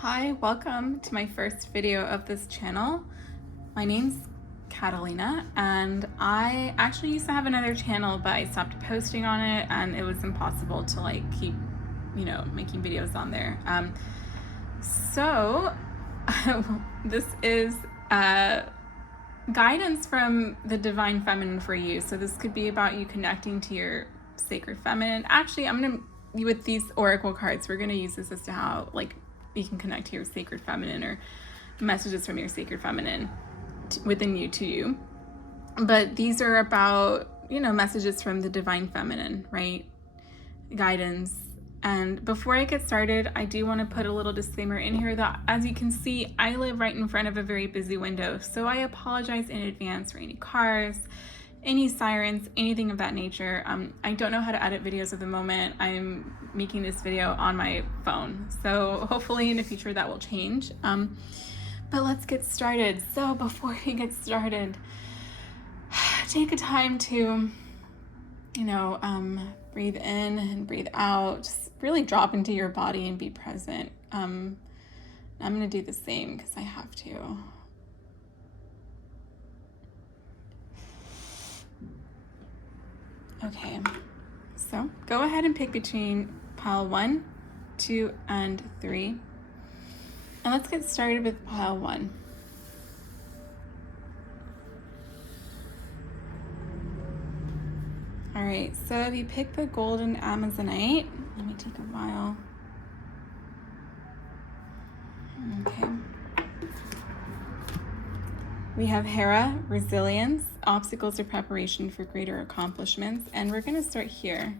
Hi, welcome to my first video of this channel. My name's Catalina, and I actually used to have another channel, but I stopped posting on it, and it was impossible to keep, making videos on there. So this is guidance from the Divine Feminine for you. So this could be about you connecting to your sacred feminine. Actually, with these oracle cards, we're gonna use this as to how you can connect to your sacred feminine, or messages from your sacred feminine within you to you. But these are about, messages from the Divine Feminine, right? Guidance. And before I get started, I do want to put a little disclaimer in here that, as you can see, I live right in front of a very busy window. So I apologize in advance for any cars, any sirens, anything of that nature. I don't know how to edit videos at the moment. I'm making this video on my phone. So hopefully in the future that will change. But let's get started. So before we get started, take a time to, breathe in and breathe out. Just really drop into your body and be present. I'm going to do the same because I have to. Okay, so go ahead and pick between pile 1, 2, and 3. And let's get started with pile 1. All right, so if you pick the golden Amazonite, let me take a vial. Okay. We have Hera, resilience, obstacles are preparation for greater accomplishments. And we're going to start here.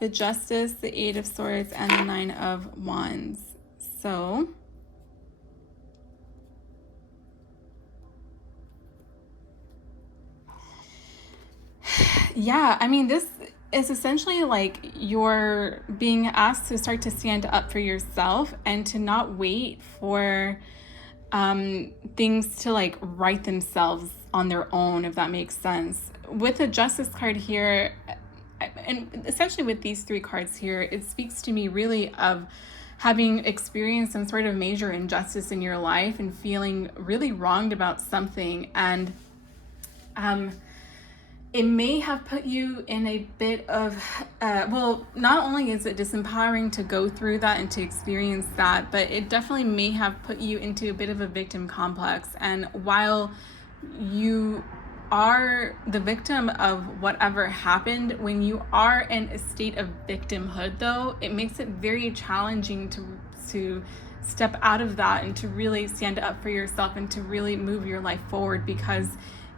The Justice, the Eight of Swords, and the Nine of Wands. So yeah, this is essentially like you're being asked to start to stand up for yourself and to not wait for things to right themselves on their own, if that makes sense. With the Justice card here, and essentially with these 3 cards here, it speaks to me really of having experienced some sort of major injustice in your life and feeling really wronged about something. And it may have put you in a bit of, not only is it disempowering to go through that and to experience that, but it definitely may have put you into a bit of a victim complex. And while you are the victim of whatever happened, when you are in a state of victimhood, though, it makes it very challenging to step out of that and to really stand up for yourself and to really move your life forward, because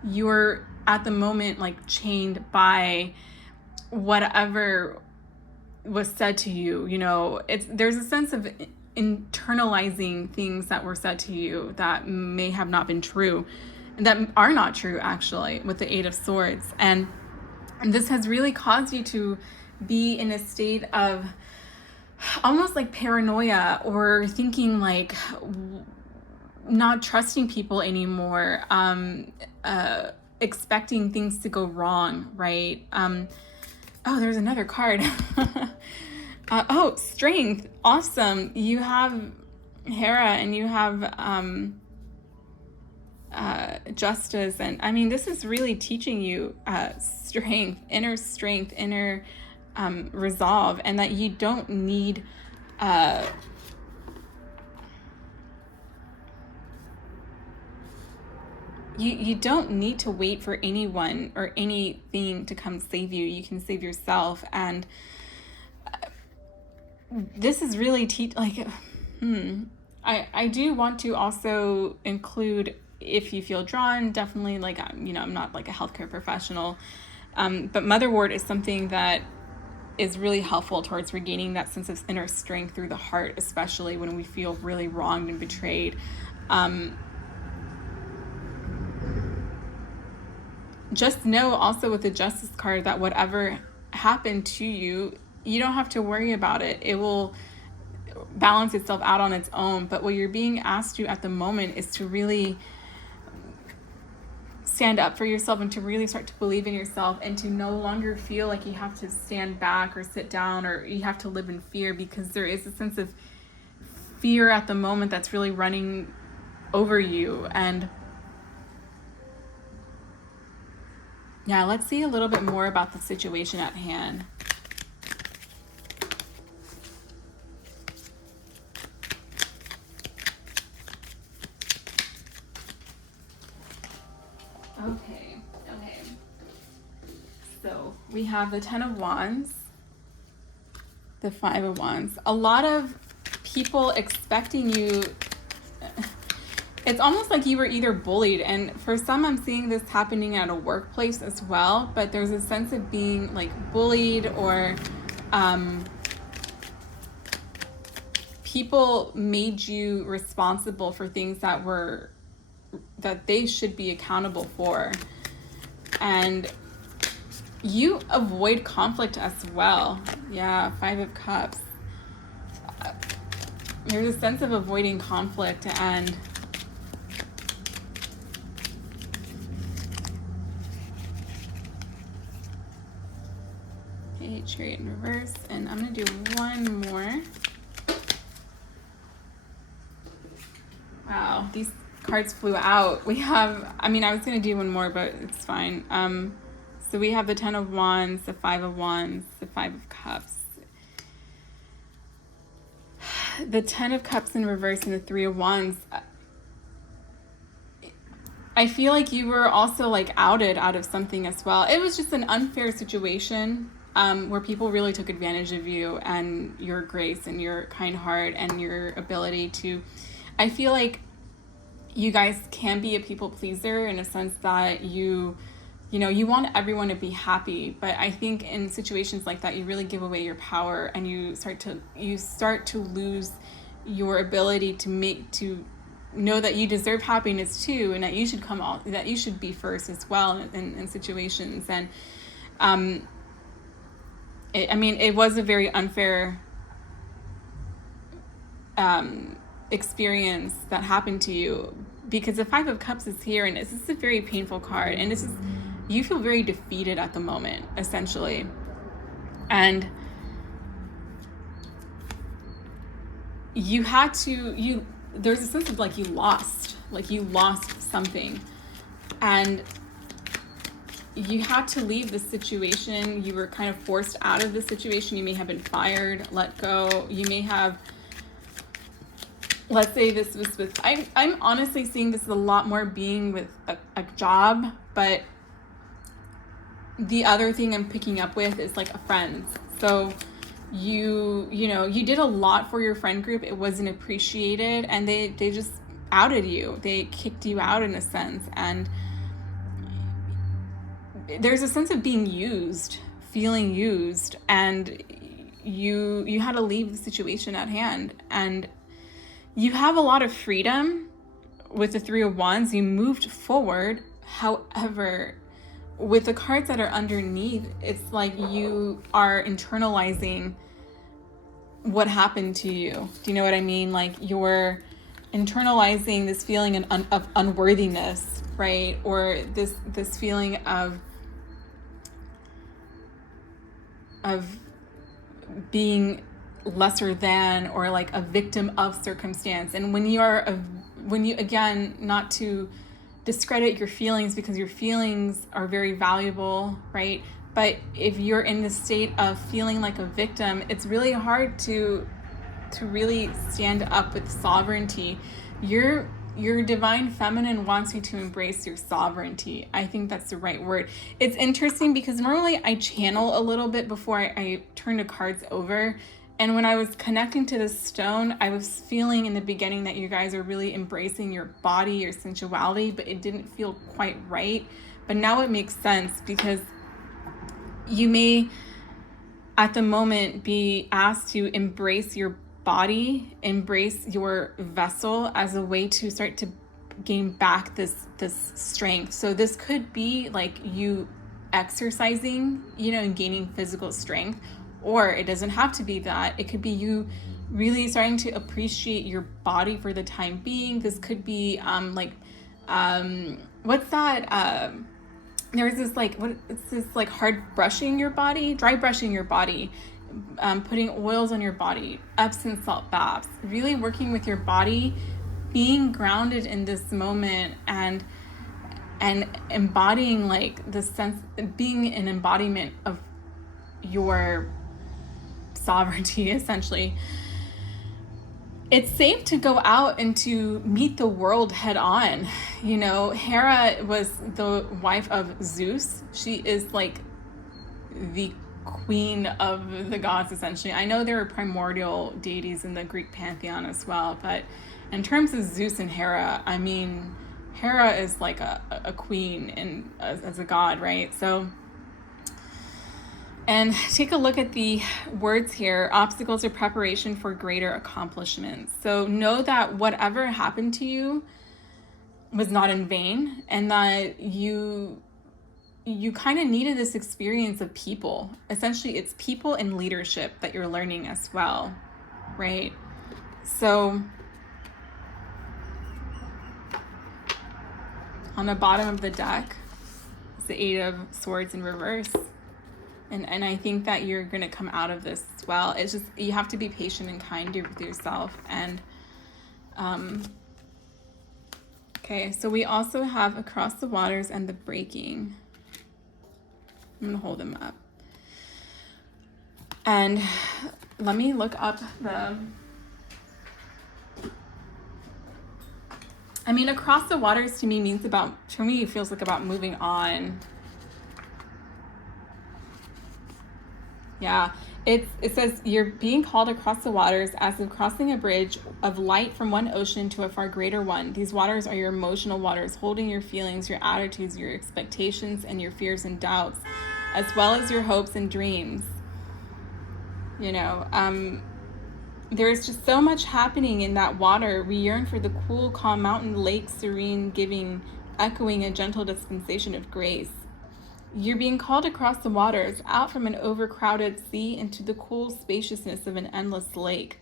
you're at the moment chained by whatever was said to you. There's a sense of internalizing things that were said to you that may have not been true, and that are not true actually, with the Eight of Swords. And this has really caused you to be in a state of almost paranoia, or thinking not trusting people anymore, expecting things to go wrong, right? Oh, there's another card. Oh, Strength. Awesome. You have Hera and you have Justice. And this is really teaching you strength, inner resolve, and that you don't need You don't need to wait for anyone or anything to come save you. You can save yourself. And this is really I do want to also include, if you feel drawn, definitely, I'm not a healthcare professional, but motherwort is something that is really helpful towards regaining that sense of inner strength through the heart, especially when we feel really wronged and betrayed. Just know also with the Justice card that whatever happened to you, you don't have to worry about it. It will balance itself out on its own. But what you're being asked to at the moment is to really stand up for yourself and to really start to believe in yourself, and to no longer feel like you have to stand back or sit down or you have to live in fear, because there is a sense of fear at the moment that's really running over you. And yeah, let's see a little bit more about the situation at hand. Okay. So we have the Ten of Wands, the Five of Wands. A lot of people expecting you. It's almost like you were either bullied, and for some I'm seeing this happening at a workplace as well, but there's a sense of being like bullied, or people made you responsible for things that they should be accountable for. And you avoid conflict as well. Yeah, Five of Cups. There's a sense of avoiding conflict, and okay, Chariot in reverse, and I'm gonna do one more. Wow, these cards flew out. We have, I was gonna do one more, but it's fine. So we have the Ten of Wands, the Five of Wands, the Five of Cups, the Ten of Cups in reverse, and the Three of Wands. I feel like you were also like outed out of something as well. It was just an unfair situation where people really took advantage of you and your grace and your kind heart and your ability to, I feel like you guys can be a people pleaser in a sense that you want everyone to be happy, but I think in situations like that, you really give away your power, and you start to lose your ability to know that you deserve happiness too, and that you should be first as well in situations. And it was a very unfair experience that happened to you, because the Five of Cups is here, and this is a very painful card, and this is, you feel very defeated at the moment, essentially. And there's a sense of like you lost something, and you had to leave the situation. You were kind of forced out of the situation. You may have been fired, let go. You may have, let's say this was with, I'm honestly seeing this a lot more being with a job, but the other thing I'm picking up with is like a friend. So you did a lot for your friend group. It wasn't appreciated, and they just outed you. They kicked you out in a sense, and there's a sense of being used, feeling used, and you had to leave the situation at hand. And you have a lot of freedom with the Three of Wands. You moved forward. However, with the cards that are underneath, it's like you are internalizing what happened to you. Do you know what I mean? Like you're internalizing this feeling of unworthiness, right? Or this feeling of being lesser than, or like a victim of circumstance. And when you again, not to discredit your feelings, because your feelings are very valuable, right? But if you're in the state of feeling like a victim, it's really hard to really stand up with sovereignty. Your divine feminine wants you to embrace your sovereignty. I think that's the right word. It's interesting because normally I channel a little bit before I turn the cards over. And when I was connecting to this stone, I was feeling in the beginning that you guys are really embracing your body, your sensuality, but it didn't feel quite right. But now it makes sense, because you may, at the moment, be asked to embrace your body, embrace your vessel as a way to start to gain back this strength. So this could be like you exercising, and gaining physical strength. Or it doesn't have to be that. It could be you really starting to appreciate your body for the time being. This could be what's that? There's this hard brushing your body, dry brushing your body. putting oils on your body, Epsom salt baths, really working with your body, being grounded in this moment, and embodying like the sense, being an embodiment of your sovereignty, essentially. It's safe to go out and to meet the world head on. You know, Hera was the wife of Zeus. She is like the queen of the gods, essentially. I know there are primordial deities in the Greek pantheon as well, but in terms of Zeus and Hera, I mean, Hera is like a queen and as a god, right? So, and take a look at the words here. Obstacles are preparation for greater accomplishments. So know that whatever happened to you was not in vain, and that you kind of needed this experience of people. Essentially, it's people and leadership that you're learning as well, right? So on the bottom of the deck is the Eight of Swords in reverse. And I think that you're going to come out of this as well. It's just, you have to be patient and kind with yourself. And, okay, so we also have across the waters and the breaking. I'm going to hold them up. And let me look up I mean, across the waters to me means about, to me, it feels like about moving on. Yeah, it says you're being called across the waters as if crossing a bridge of light from one ocean to a far greater one. These waters are your emotional waters, holding your feelings, your attitudes, your expectations, and your fears and doubts, as well as your hopes and dreams. You know, there's just so much happening in that water. We yearn for the cool, calm mountain lake, serene, echoing a gentle dispensation of grace. You're being called across the waters, out from an overcrowded sea into the cool spaciousness of an endless lake.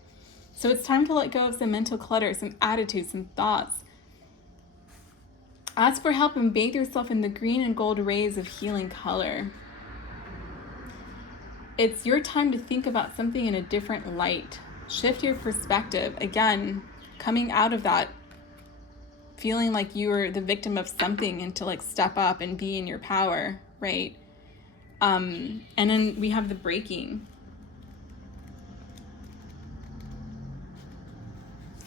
So it's time to let go of some mental clutter, some attitudes, some thoughts. Ask for help and bathe yourself in the green and gold rays of healing color. It's your time to think about something in a different light. Shift your perspective. Again, coming out of that feeling like you were the victim of something, and to like step up and be in your power, right? And then we have the breaking.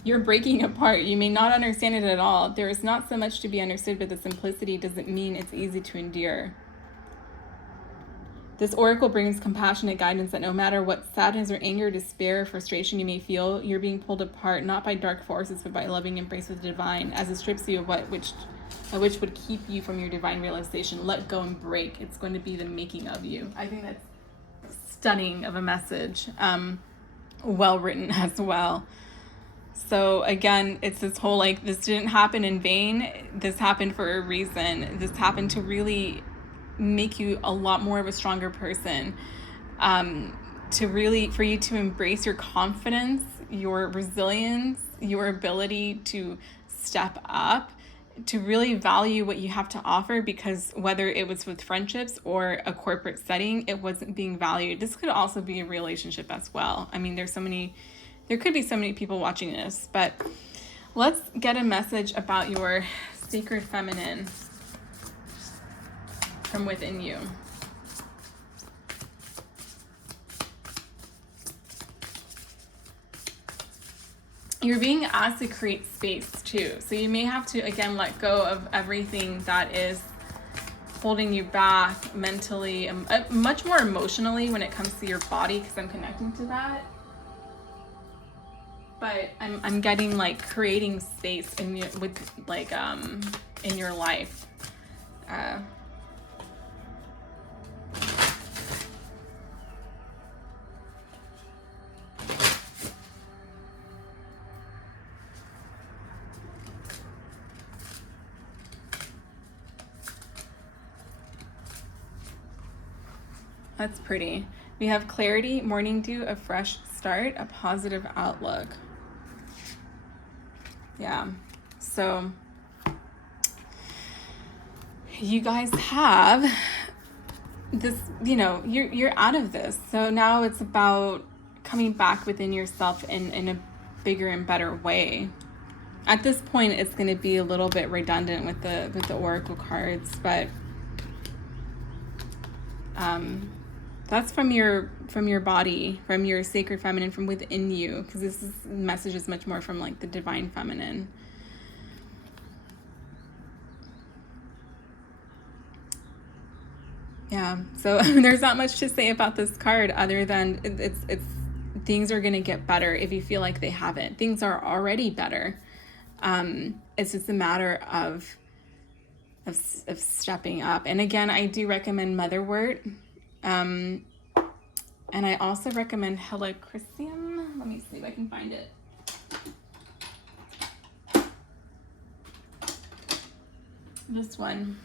You're breaking apart. You may not understand it at all. There is not so much to be understood, but the simplicity doesn't mean it's easy to endure. This oracle brings compassionate guidance that no matter what sadness or anger, despair, or frustration you may feel, you're being pulled apart, not by dark forces, but by loving embrace with the divine, as it strips you of which would keep you from your divine realization. Let go and break. It's going to be the making of you. I think that's stunning of a message. Well written as well. So again, it's this whole like, this didn't happen in vain. This happened for a reason. This happened to really make you a lot more of a stronger person, for you to embrace your confidence, your resilience, your ability to step up, to really value what you have to offer, because whether it was with friendships or a corporate setting, it wasn't being valued. This could also be a relationship as well. I mean, there could be so many people watching this, but let's get a message about your sacred feminine from within you. You're being asked to create space too. So you may have to, again, let go of everything that is holding you back mentally, much more emotionally when it comes to your body, because I'm connecting to that. But I'm getting like creating space in your life. That's pretty. We have clarity, morning dew, a fresh start, a positive outlook. Yeah. So you guys have this, you're out of this. So now it's about coming back within yourself in a bigger and better way. At this point, it's going to be a little bit redundant with the oracle cards, but that's from your body, from your sacred feminine, from within you, because message is much more from like the divine feminine. Yeah, so there's not much to say about this card other than it's things are going to get better if you feel like they haven't. Things are already better. It's just a matter of stepping up. And again, I do recommend motherwort. And I also recommend helichrysum. Let me see if I can find it. This one.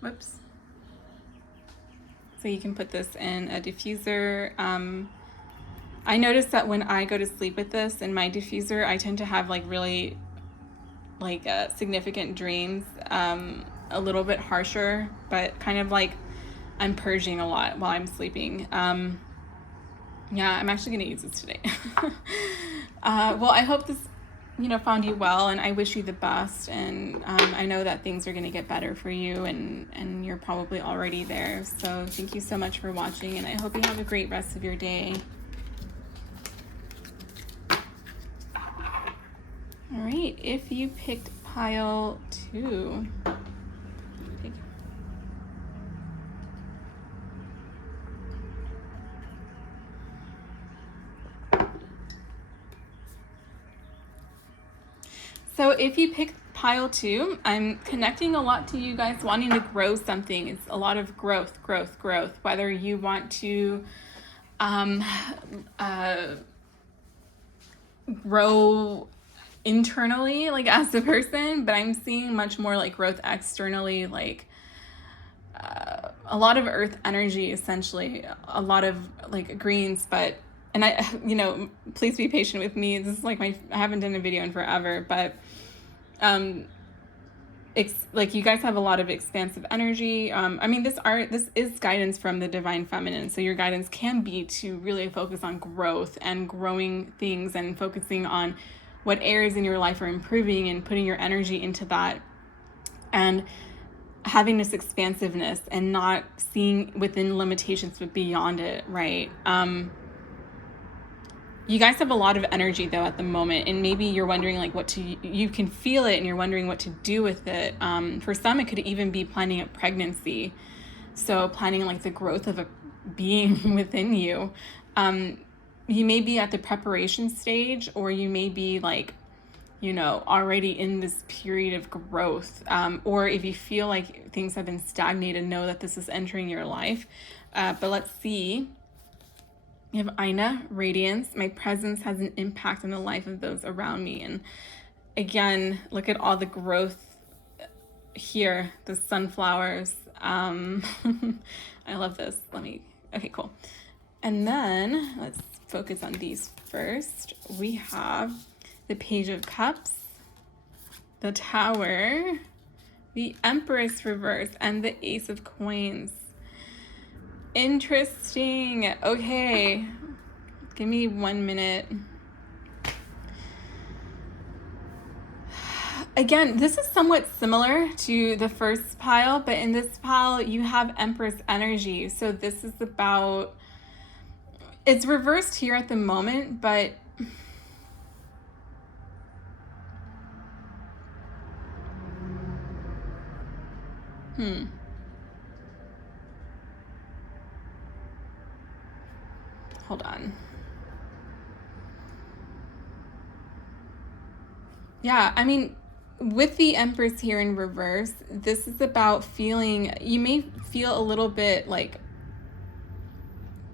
Whoops. So you can put this in a diffuser. I noticed that when I go to sleep with this in my diffuser, I tend to have like really significant dreams, a little bit harsher, but kind of like I'm purging a lot while I'm sleeping. Yeah, I'm actually going to use this today. Well, I hope this, found you well, and I wish you the best. And I know that things are going to get better for you, and you're probably already there. So thank you so much for watching, and I hope you have a great rest of your day. All right, if you picked pile 2, so if you picked pile 2, I'm connecting a lot to you guys wanting to grow something. It's a lot of growth, whether you want to grow internally, like as a person, but I'm seeing much more like growth externally, like a lot of earth energy, essentially, a lot of like greens, and I, please be patient with me. This is like I haven't done a video in forever, but it's like you guys have a lot of expansive energy. I mean, this is guidance from the divine feminine. So your guidance can be to really focus on growth and growing things and focusing on what areas in your life are improving and putting your energy into that and having this expansiveness and not seeing within limitations but beyond it, right? You guys have a lot of energy though at the moment, and maybe you're wondering like you can feel it and you're wondering what to do with it. For some, it could even be planning a pregnancy. So planning like the growth of a being within you. You may be at the preparation stage, or you may be like, already in this period of growth. Or if you feel like things have been stagnated, know that this is entering your life. But let's see. You have Aina, radiance. My presence has an impact on the life of those around me. And again, look at all the growth here, the sunflowers. I love this. Okay, cool. And then let's focus on these first. We have the Page of Cups, the Tower, the Empress reverse, and the Ace of Coins. Interesting. Okay, give me 1 minute. Again, this is somewhat similar to the first pile, but in this pile you have Empress energy. So this is about, it's reversed here at the moment, but hold on. Yeah, I mean, with the Empress here in reverse, this is about feeling, you may feel a little bit like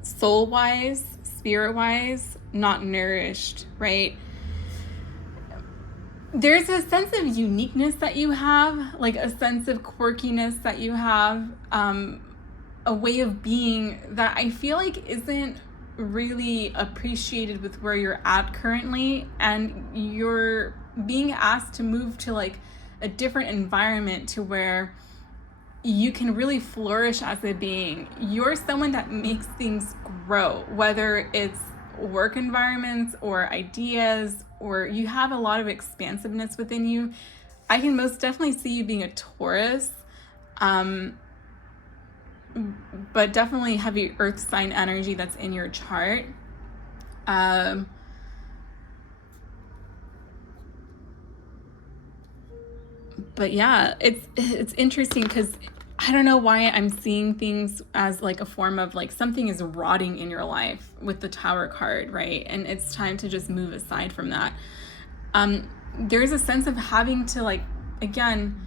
soul-wise, spirit-wise, not nourished, right? There's a sense of uniqueness that you have, like a sense of quirkiness that you have, a way of being that I feel like isn't really appreciated with where you're at currently, and you're being asked to move to like a different environment to where you can really flourish as a being. You're someone that makes things grow, whether it's work environments or ideas, or you have a lot of expansiveness within you. I can most definitely see you being a Taurus, but definitely heavy earth sign energy that's in your chart. But yeah, it's interesting because I don't know why I'm seeing things as like a form of like something is rotting in your life with the Tower card, right? And it's time to just move aside from that. There's a sense of having to, like, again,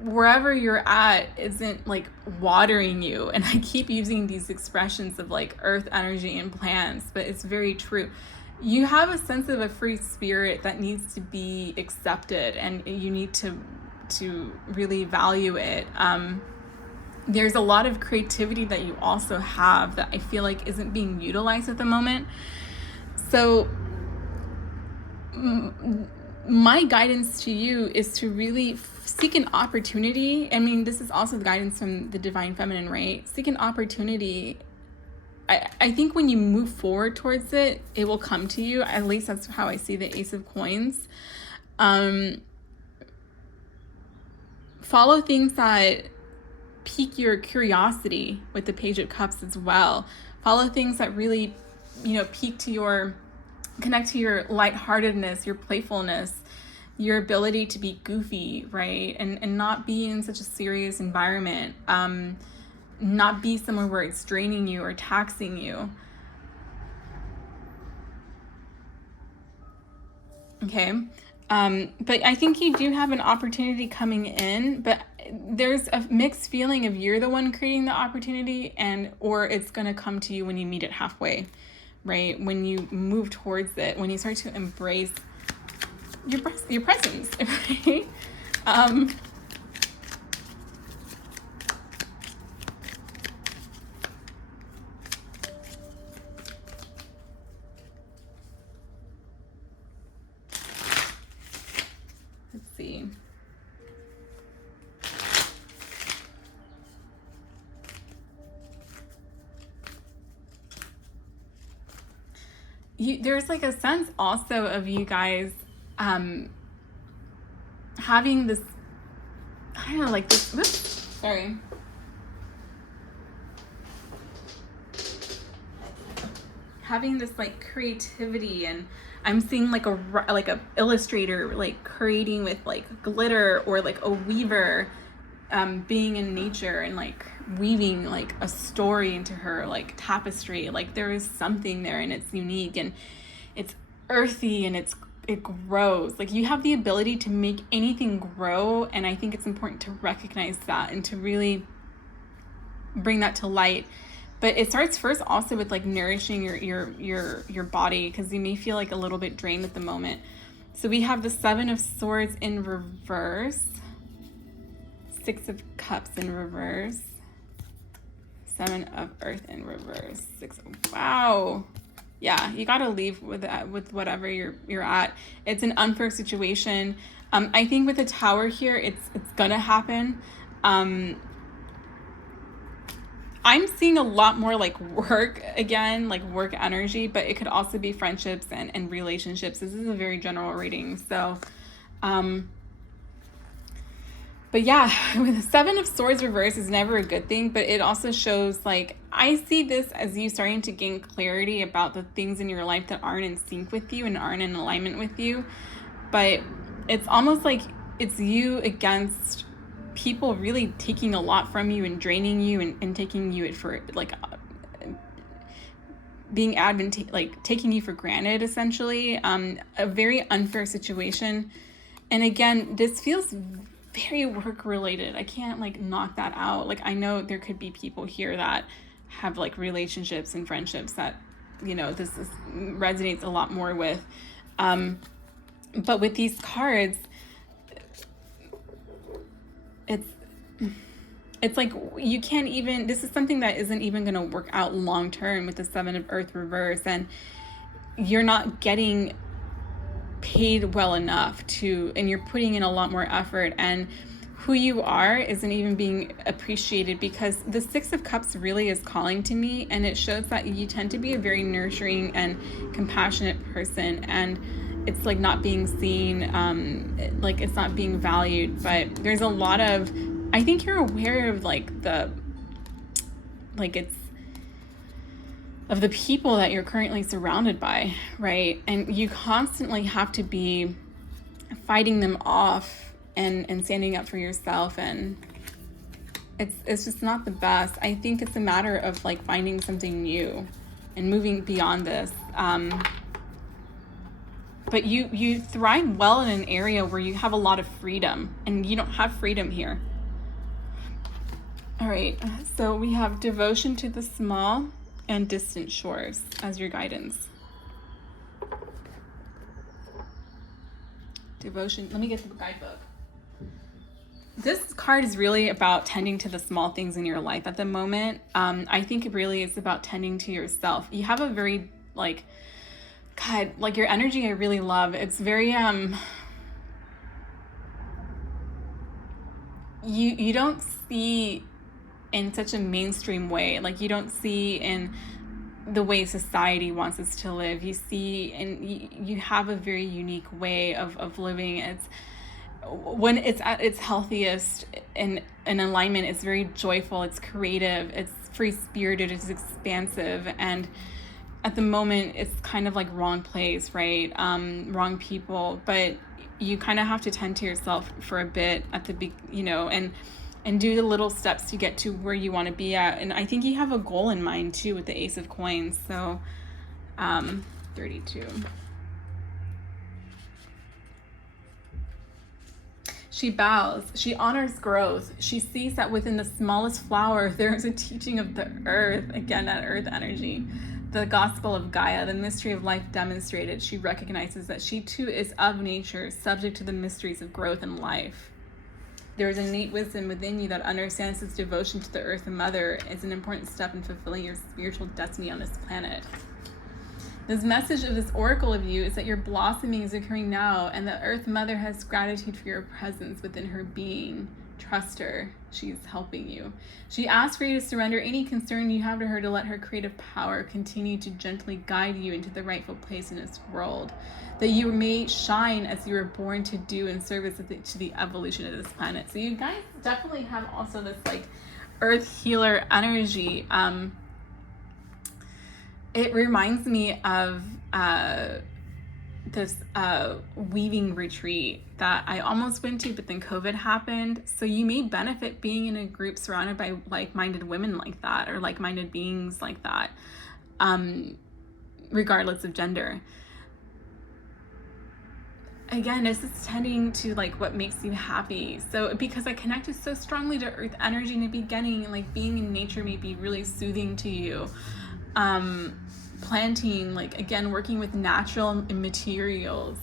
wherever you're at isn't like watering you. And I keep using these expressions of like earth energy and plants, but it's very true. You have a sense of a free spirit that needs to be accepted, and you need to really value it. There's a lot of creativity that you also have that I feel like isn't being utilized at the moment. So my guidance to you is to really seek an opportunity. I mean, this is also the guidance from the Divine Feminine, right? Seek an opportunity. I think when you move forward towards it, it will come to you. At least that's how I see the Ace of Coins. Follow things that pique your curiosity with the Page of Cups as well. Follow things that really, connect to your lightheartedness, your playfulness, your ability to be goofy, right? And not be in such a serious environment. Not be somewhere where it's draining you or taxing you. Okay. But I think you do have an opportunity coming in, but there's a mixed feeling of you're the one creating the opportunity, or it's going to come to you when you meet it halfway, right? When you move towards it, when you start to embrace your presence, right? Let's see. There's like a sense also of you guys having this, I don't know, like this, whoops, sorry. Having this like creativity, and I'm seeing like a illustrator like creating with like glitter, or like a weaver being in nature and like weaving like a story into her like tapestry. Like there is something there, and it's unique, and it's earthy, and it grows. Like you have the ability to make anything grow, and I think it's important to recognize that and to really bring that to light. But it starts first also with like nourishing your body, because you may feel like a little bit drained at the moment. So we have the Seven of Swords in reverse, Six of Cups in reverse, Seven of Earth in reverse, wow. Yeah, you gotta leave with that, with whatever you're at. It's an unfair situation. I think with the Tower here, it's gonna happen. I'm seeing a lot more like work again, like work energy, but it could also be friendships and relationships. This is a very general reading. So, but yeah, with the Seven of Swords reverse is never a good thing, but it also shows like, I see this as you starting to gain clarity about the things in your life that aren't in sync with you and aren't in alignment with you. But it's almost like it's you against people really taking a lot from you and draining you and taking you for like being like taking you for granted, essentially. A very unfair situation. And again, this feels very work related. I can't like knock that out. Like I know there could be people here that have like relationships and friendships that, this resonates a lot more with. But with these cards, it's like you can't even, this is something that isn't even going to work out long term with the Seven of Earth reverse, and you're not getting paid well enough and you're putting in a lot more effort, and who you are isn't even being appreciated, because the Six of Cups really is calling to me, and it shows that you tend to be a very nurturing and compassionate person, and it's like not being seen, like it's not being valued. But there's a lot of, I think you're aware of it's of the people that you're currently surrounded by, right? And you constantly have to be fighting them off and standing up for yourself, and it's just not the best. I think it's a matter of like finding something new and moving beyond this. But you thrive well in an area where you have a lot of freedom, and you don't have freedom here. All right, so we have devotion to the small and distant shores as your guidance. Devotion, let me get the guidebook. This card is really about tending to the small things in your life at the moment. I think it really is about tending to yourself. You have a very, like, God, like your energy I really love. It's very, you don't see in such a mainstream way. Like, you don't see in the way society wants us to live. You see, and you have a very unique way of living. It's when it's at its healthiest and in alignment, it's very joyful, it's creative, it's free-spirited, it's expansive. And at the moment, it's kind of like wrong place, right? Wrong people. But you kind of have to tend to yourself for a bit at the and do the little steps to get to where you want to be at. And I think you have a goal in mind too with the Ace of Coins. So 32. She bows, she honors growth. She sees that within the smallest flower, there is a teaching of the earth. Again, that earth energy. The gospel of Gaia, the mystery of life demonstrated. She recognizes that she too is of nature, subject to the mysteries of growth and life. There is innate wisdom within you that understands this devotion to the earth and mother is an important step in fulfilling your spiritual destiny on this planet. This message of this oracle of you is that your blossoming is occurring now, and the Earth Mother has gratitude for your presence within her being. Trust her. She's helping you. She asks for you to surrender any concern you have to her, to let her creative power continue to gently guide you into the rightful place in this world, that you may shine as you were born to do in service to the evolution of this planet. So you guys definitely have also this like Earth healer energy. It reminds me of this weaving retreat that I almost went to, but then COVID happened. So you may benefit being in a group surrounded by like-minded women like that, or like-minded beings like that, regardless of gender. Again, this is tending to like what makes you happy. So because I connected so strongly to earth energy in the beginning, and like being in nature may be really soothing to you. Planting, like again, working with natural materials,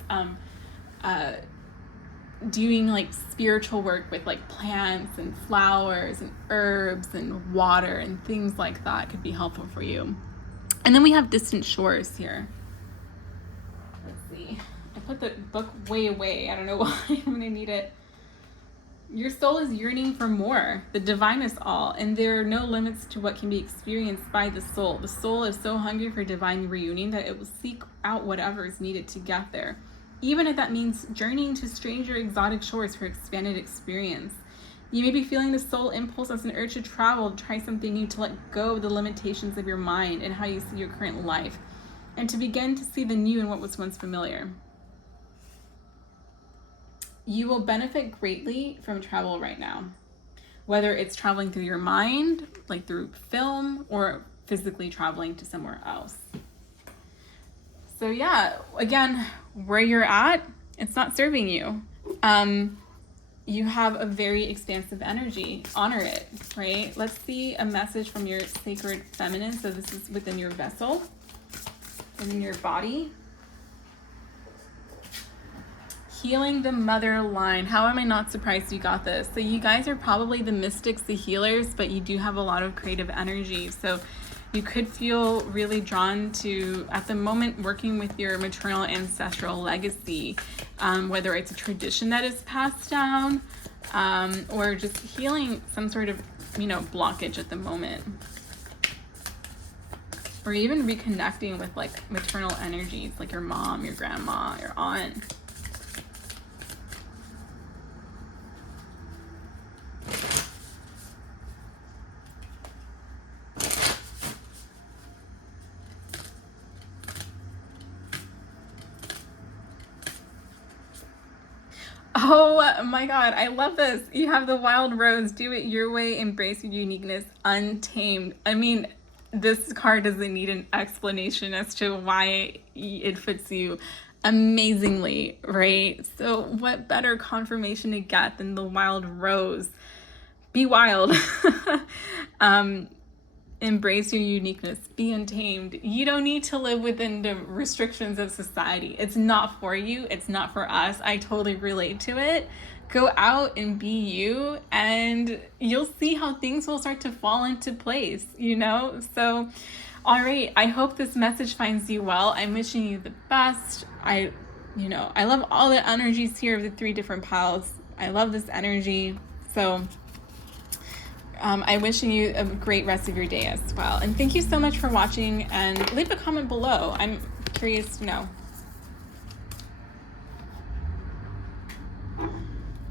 doing like spiritual work with like plants and flowers and herbs and water and things like that could be helpful for you. And then we have distant shores here. Let's see. I put the book way away. I don't know why when I need it. Your soul is yearning for more. The divine is all, and there are no limits to what can be experienced by the soul. The soul is so hungry for divine reunion that it will seek out whatever is needed to get there, even if that means journeying to stranger exotic shores for expanded experience. You may be feeling the soul impulse as an urge to travel, to try something new, to let go of the limitations of your mind and how you see your current life, and to begin to see the new in what was once familiar. You will benefit greatly from travel right now, whether it's traveling through your mind, like through film, or physically traveling to somewhere else. So yeah, again, where you're at, it's not serving you. You have a very expansive energy. Honor it, right? Let's see a message from your sacred feminine. So this is within your vessel, within your body. Healing the mother line. How am I not surprised you got this? So you guys are probably the mystics, the healers, but you do have a lot of creative energy. So you could feel really drawn to, at the moment, working with your maternal ancestral legacy, whether it's a tradition that is passed down, or just healing some sort of, blockage at the moment. Or even reconnecting with like maternal energies, like your mom, your grandma, your aunt. Oh my God, I love this. You have the wild rose, do it your way, embrace your uniqueness, untamed. I mean, this card doesn't need an explanation as to why it fits you amazingly, right? So what better confirmation to get than the wild rose? Be wild. Embrace your uniqueness, be untamed. You don't need to live within the restrictions of society. It's not for you, it's not for us. I totally relate to it. Go out and be you, and you'll see how things will start to fall into place, So, all right, I hope this message finds you well. I'm wishing you the best. I love all the energies here of the 3 different piles. I love this energy. So, I'm wishing you a great rest of your day as well. And thank you so much for watching, and leave a comment below. I'm curious to know.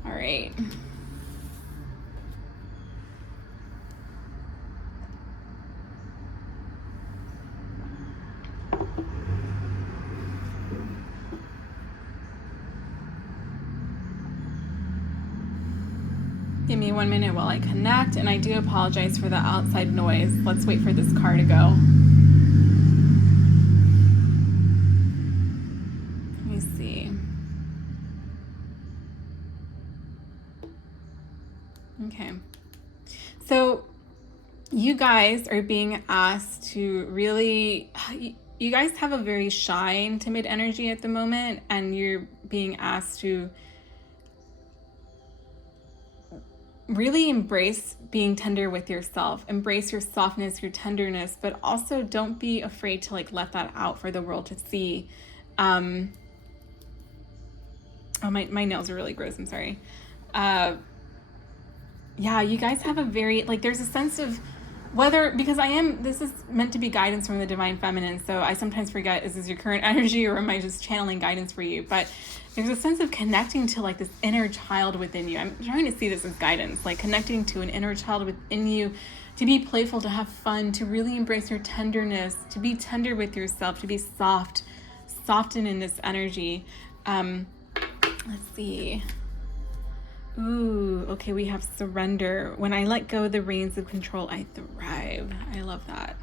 All right. Give me 1 minute while I connect, and I do apologize for the outside noise. Let's wait for this car to go. Let me see. Okay. So you guys are being asked to really, you guys have a very shy and timid energy at the moment, and you're being asked to really embrace being tender with yourself, embrace your softness, your tenderness, but also don't be afraid to like let that out for the world to see. Oh, my nails are really gross. I'm sorry. Yeah, you guys have a very, like, there's a sense of because this is meant to be guidance from the divine feminine. So I sometimes forget, is this your current energy or am I just channeling guidance for you? But there's a sense of connecting to like this inner child within you. I'm trying to see this as guidance, like connecting to an inner child within you, to be playful, to have fun, to really embrace your tenderness, to be tender with yourself, to be soften in this energy. Let's see. Ooh, okay, we have surrender. When I let go of the reins of control, I thrive. I love that.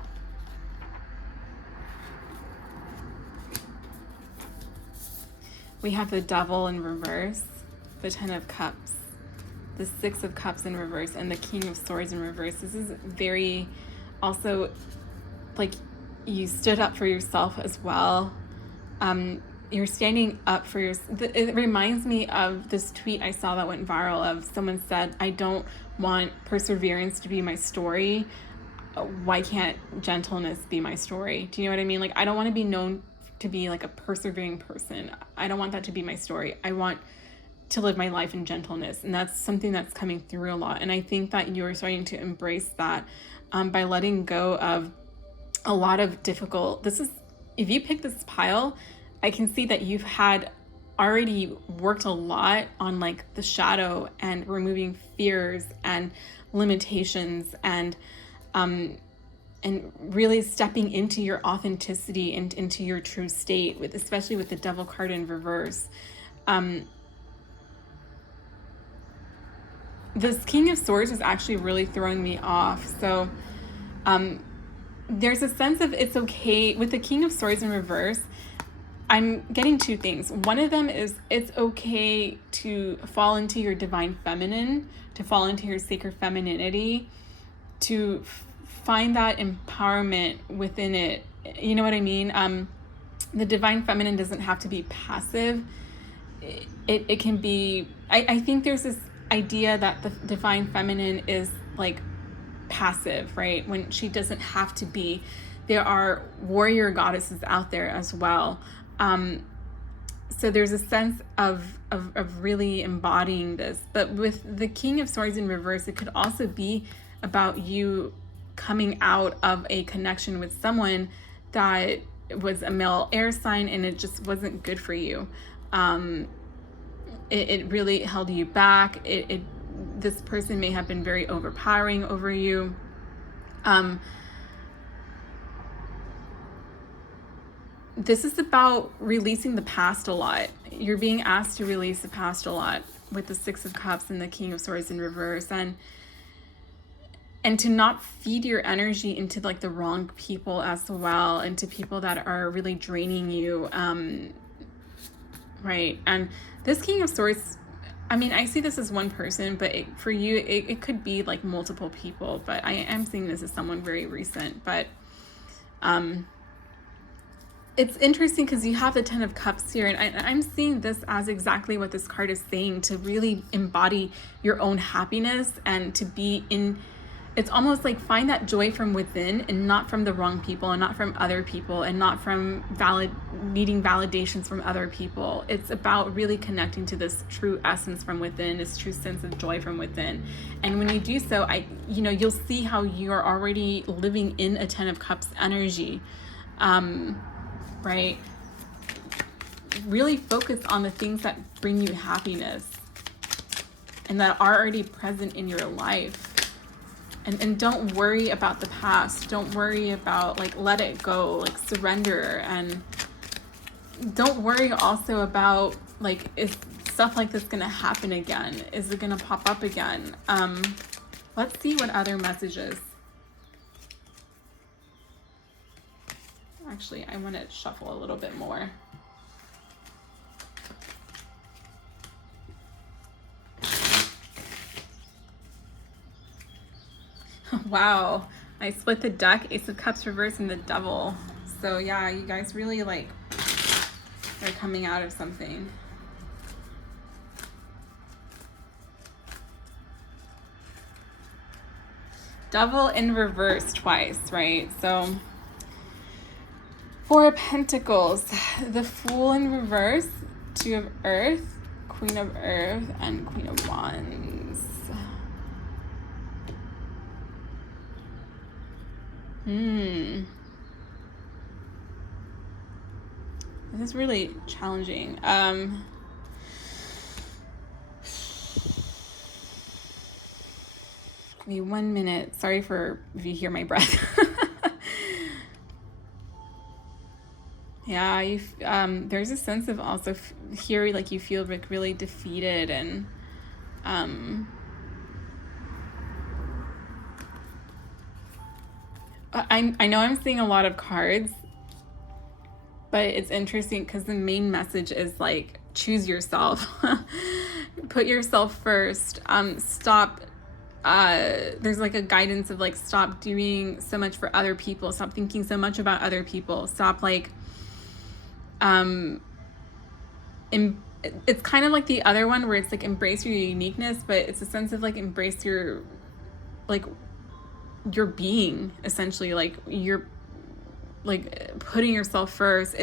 We have the devil in reverse, the 10 of cups, the 6 of cups in reverse, and the king of swords in reverse. This is very also like you stood up for yourself as well. You're standing up for it reminds me of this tweet I saw that went viral of someone said, I don't want perseverance to be my story. Why can't gentleness be my story? Do you know what I mean? Like, I don't want to be known to be like a persevering person. I don't want that to be my story. I want to live my life in gentleness. And that's something that's coming through a lot. And I think that you're starting to embrace that by letting go of a lot of if you pick this pile, I can see that you've had already worked a lot on like the shadow and removing fears and limitations and really stepping into your authenticity and into your true state, especially with the devil card in reverse. This king of swords is actually really throwing me off. So there's a sense of it's okay with the king of swords in reverse. I'm getting 2 things. One of them is it's okay to fall into your divine feminine, to fall into your sacred femininity, to find that empowerment within it. You know what I mean? The divine feminine doesn't have to be passive. It can be, I think there's this idea that the divine feminine is like passive, right? When she doesn't have to be. There are warrior goddesses out there as well. So there's a sense of really embodying this. But with the King of Swords in reverse, it could also be about you coming out of a connection with someone that was a male air sign and it just wasn't good for you. It really held you back. This person may have been very overpowering over you. This is about releasing the past a lot. You're being asked to release the past a lot with the Six of Cups and the King of Swords in reverse, and to not feed your energy into like the wrong people as well, into people that are really draining you, right? And this King of Swords, I mean, I see this as one person, but for you, it could be like multiple people, but I am seeing this as someone very recent. But it's interesting because you have the Ten of Cups here, and I'm seeing this as exactly what this card is saying, to really embody your own happiness and to be in, it's almost like find that joy from within and not from the wrong people and not from other people and not from needing validations from other people. It's about really connecting to this true essence from within, this true sense of joy from within. And when you do so, you'll see how you're already living in a Ten of Cups energy. Right? Really focus on the things that bring you happiness and that are already present in your life. And don't worry about the past. Don't worry about, like, let it go, like surrender. And don't worry also about, like, is stuff like this gonna happen again? Is it gonna pop up again? Let's see what other messages. Actually, I want to shuffle a little bit more. Wow, I split the deck, Ace of Cups reverse and the Devil. So yeah, you guys really like are coming out of something. Devil in reverse twice, right? So Four of Pentacles, the Fool in reverse, Two of Earth, Queen of Earth, and Queen of Wands. This is really challenging. Give me 1 minute. Sorry for if you hear my breath. Yeah, there's a sense of also here, like you feel like really defeated, and I know I'm seeing a lot of cards, but it's interesting because the main message is like choose yourself, put yourself first. Stop. There's like a guidance of like stop doing so much for other people. Stop thinking so much about other people. Stop like. It's kind of like the other one where it's like embrace your uniqueness, but it's a sense of like embrace your being, essentially, like you're like putting yourself first.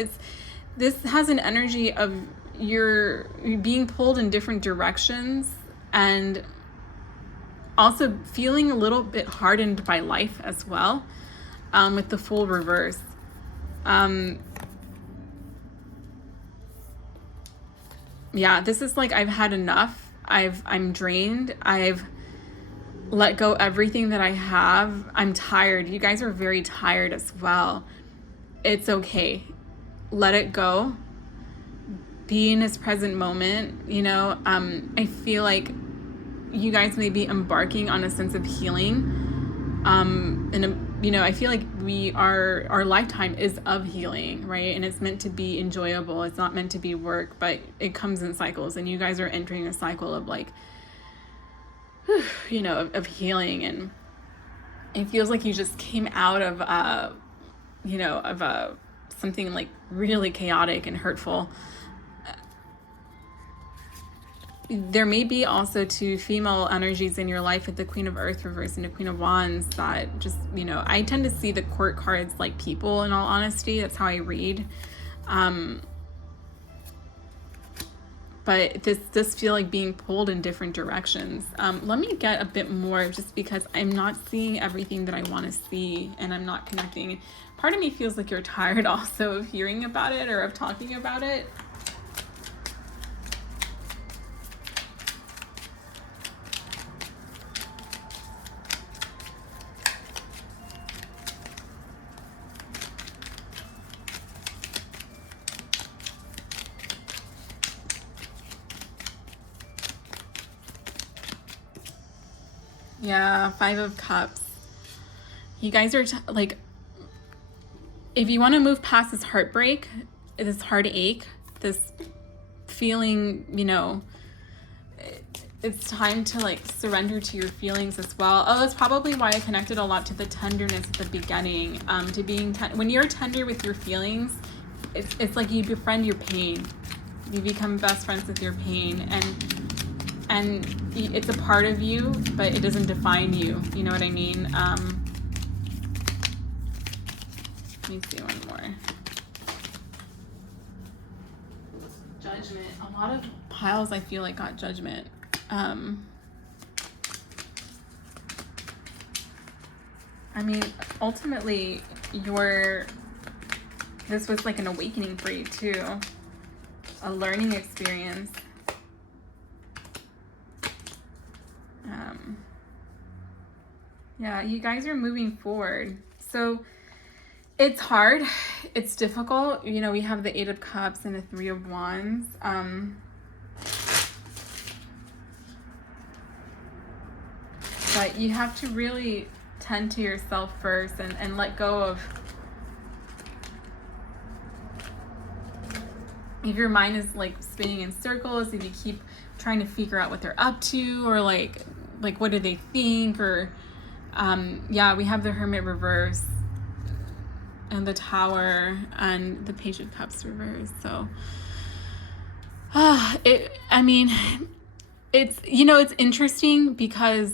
This has an energy of you're being pulled in different directions and also feeling a little bit hardened by life as well, with the Fool reverse. Yeah, this is like I've had enough. I'm drained. I've let go everything that I have. I'm tired. You guys are very tired as well. It's okay. Let it go. Be in this present moment. I feel like you guys may be embarking on a sense of healing. I feel like our lifetime is of healing, right? And it's meant to be enjoyable. It's not meant to be work, but it comes in cycles, and you guys are entering a cycle of like, of healing. And it feels like you just came out of, something like really chaotic and hurtful. There may be also two female energies in your life with the Queen of Earth reverse and the Queen of Wands that just, I tend to see the court cards like people, in all honesty. That's how I read. but this does feel like being pulled in different directions. Let me get a bit more, just because I'm not seeing everything that I want to see, and I'm not connecting. Part of me feels like you're tired also of hearing about it or of talking about it. Yeah, Five of Cups. You guys are like, if you want to move past this heartbreak, this heartache, this feeling, you know, it's time to like surrender to your feelings as well. Oh, that's probably why I connected a lot to the tenderness at the beginning. To being when you're tender with your feelings, it's like you befriend your pain. You become best friends with your pain, and it's a part of you, but it doesn't define you. You know what I mean? Let me see one more. Judgment. A lot of piles I feel like got judgment. I mean, ultimately, this was like an awakening for you too. A learning experience. Yeah, you guys are moving forward. So it's hard. It's difficult. You know, we have the Eight of Cups and the Three of Wands. But you have to really tend to yourself first and let go of, if your mind is like spinning in circles, if you keep trying to figure out what they're up to, or like what do they think, or yeah, we have the Hermit reverse and the Tower and the Page of Cups reverse. So I mean, it's, you know, it's interesting because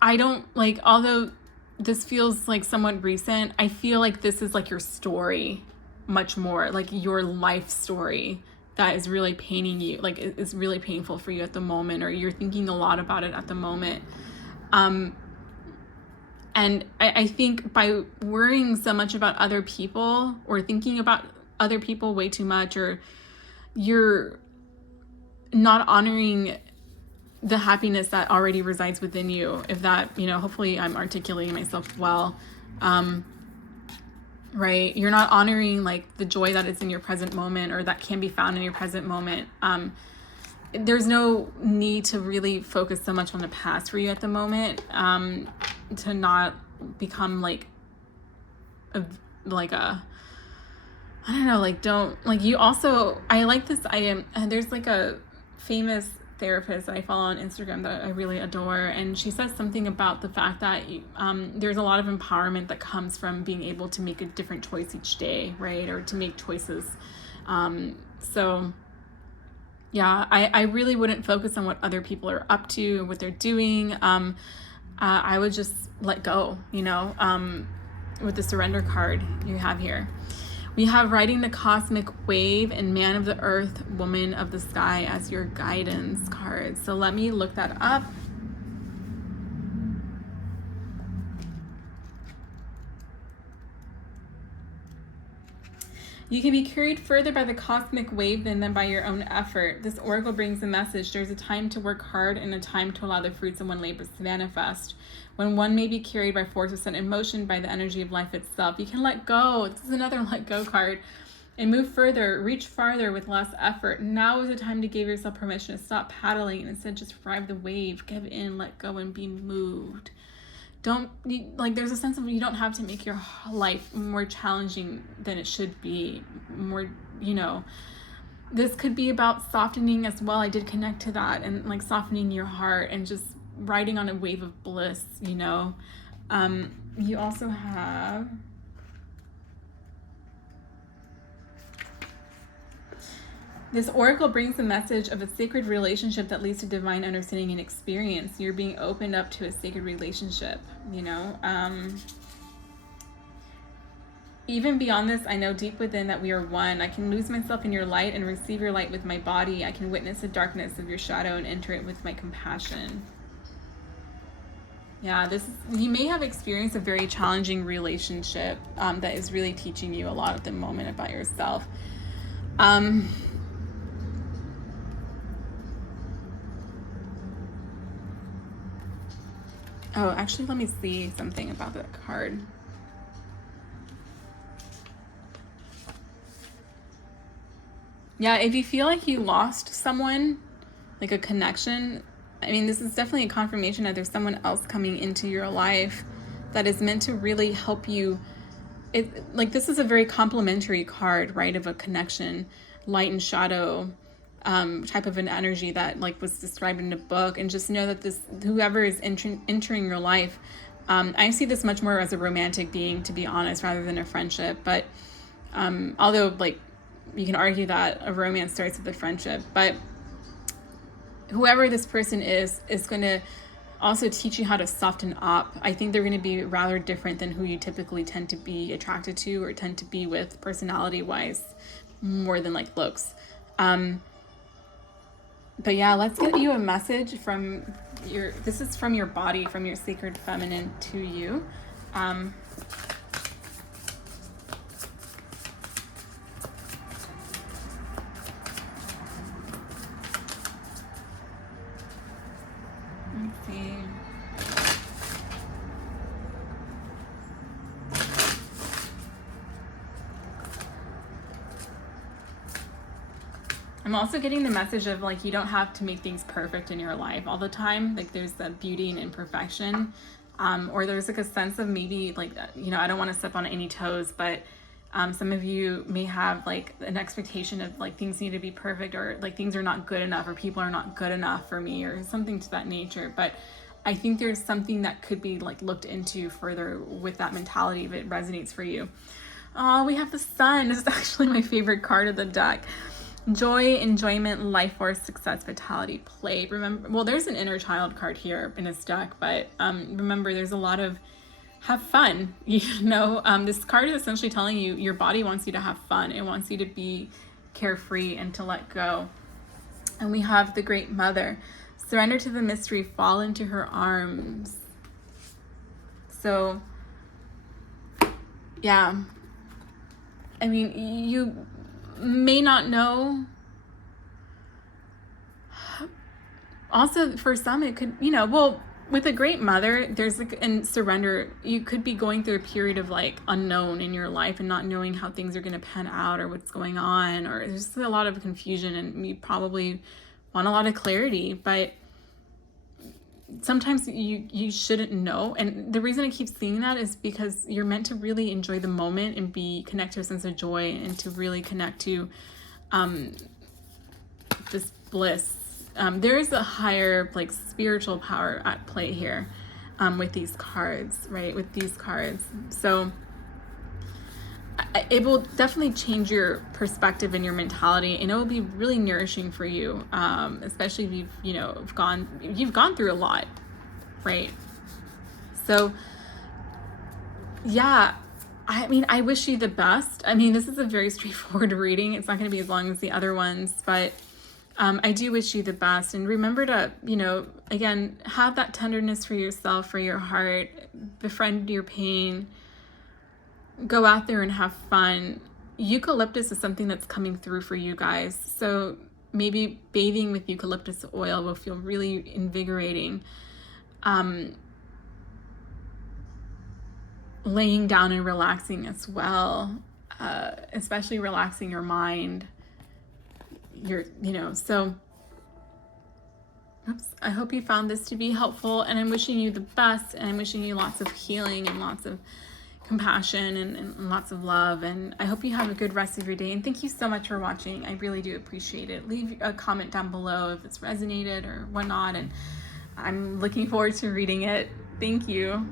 I don't like, although this feels like somewhat recent, I feel like this is like your story much more, like your life story that is really paining you, like it's really painful for you at the moment, or you're thinking a lot about it at the moment. And I think by worrying so much about other people, or thinking about other people way too much, or you're not honoring the happiness that already resides within you. If that, you know, hopefully I'm articulating myself well. Right? You're not honoring like the joy that is in your present moment, or that can be found in your present moment. There's no need to really focus so much on the past for you at the moment, to not become I don't know, like, don't, like, you also, I like this item, and there's like a famous therapist that I follow on Instagram that I really adore, and she says something about the fact that there's a lot of empowerment that comes from being able to make a different choice each day, right? Or to make choices. So yeah, I really wouldn't focus on what other people are up to, what they're doing. I would just let go, you know, with the surrender card you have here. We have Riding the Cosmic Wave and Man of the Earth, Woman of the Sky as your guidance card. So let me look that up. You can be carried further by the cosmic wave than by your own effort. This oracle brings the message: there's a time to work hard and a time to allow the fruits of one's labors to manifest. When one may be carried by force set in motion by the energy of life itself, you can let go. This is another let go card. And move further, reach farther with less effort. Now is the time to give yourself permission to stop paddling and instead just ride the wave. Give in, let go, and be moved. There's a sense of you don't have to make your life more challenging than it should be. More, you know, this could be about softening as well. I did connect to that, and like softening your heart and just riding on a wave of bliss, you know. You also have this oracle brings the message of a sacred relationship that leads to divine understanding and experience. You're being opened up to a sacred relationship, you know. Even beyond this, I know deep within that we are one. I can lose myself in your light and receive your light with my body. I can witness the darkness of your shadow and enter it with my compassion. Yeah, you may have experienced a very challenging relationship that is really teaching you a lot at the moment about yourself. Oh, actually, let me see something about that card. Yeah, if you feel like you lost someone, like a connection, I mean, this is definitely a confirmation that there's someone else coming into your life that is meant to really help you. This is a very complimentary card, right, of a connection, light and shadow type of an energy that was described in the book. And just know that whoever is entering your life, I see this much more as a romantic being, to be honest, rather than a friendship. But although you can argue that a romance starts with a friendship, but whoever this person is going to also teach you how to soften up. I think they're going to be rather different than who you typically tend to be attracted to or tend to be with personality wise, more than looks. But yeah, let's get you a message from this is from your body, from your sacred feminine to you. Let's see. I'm also getting the message of you don't have to make things perfect in your life all the time. There's that beauty and imperfection, or there's a sense of maybe I don't want to step on any toes, but some of you may have an expectation of things need to be perfect, or things are not good enough, or people are not good enough for me, or something to that nature. But I think there's something that could be looked into further with that mentality if it resonates for you. Oh, we have the Sun. This is actually my favorite card of the deck. Joy, enjoyment, life force, success, vitality, play. Remember, well, there's an inner child card here in this deck, but remember, there's a lot of have fun. This card is essentially telling you your body wants you to have fun. It wants you to be carefree and to let go. And we have the Great Mother. Surrender to the mystery, fall into her arms. So, yeah. I mean, you may not know. Also, for some, it could, with a Great Mother, there's and surrender, you could be going through a period of unknown in your life and not knowing how things are going to pan out or what's going on, or there's just a lot of confusion, and you probably want a lot of clarity, but sometimes you shouldn't know. And the reason I keep seeing that is because you're meant to really enjoy the moment and connect to a sense of joy, and to really connect to this bliss. There is a higher spiritual power at play here with these cards, right? With these cards. So it will definitely change your perspective and your mentality, and it will be really nourishing for you, especially if you've gone through a lot, right? So yeah, I mean, I wish you the best. I mean, this is a very straightforward reading. It's not going to be as long as the other ones, but I do wish you the best. And remember to, again, have that tenderness for yourself, for your heart, befriend your pain, go out there and have fun. Eucalyptus is something that's coming through for you guys. So maybe bathing with eucalyptus oil will feel really invigorating. Laying down and relaxing as well, especially relaxing your mind. So I hope you found this to be helpful, and I'm wishing you the best, and I'm wishing you lots of healing and lots of compassion and lots of love, and I hope you have a good rest of your day. And thank you so much for watching. I really do appreciate it. Leave a comment down below if it's resonated or whatnot, and I'm looking forward to reading it. Thank you.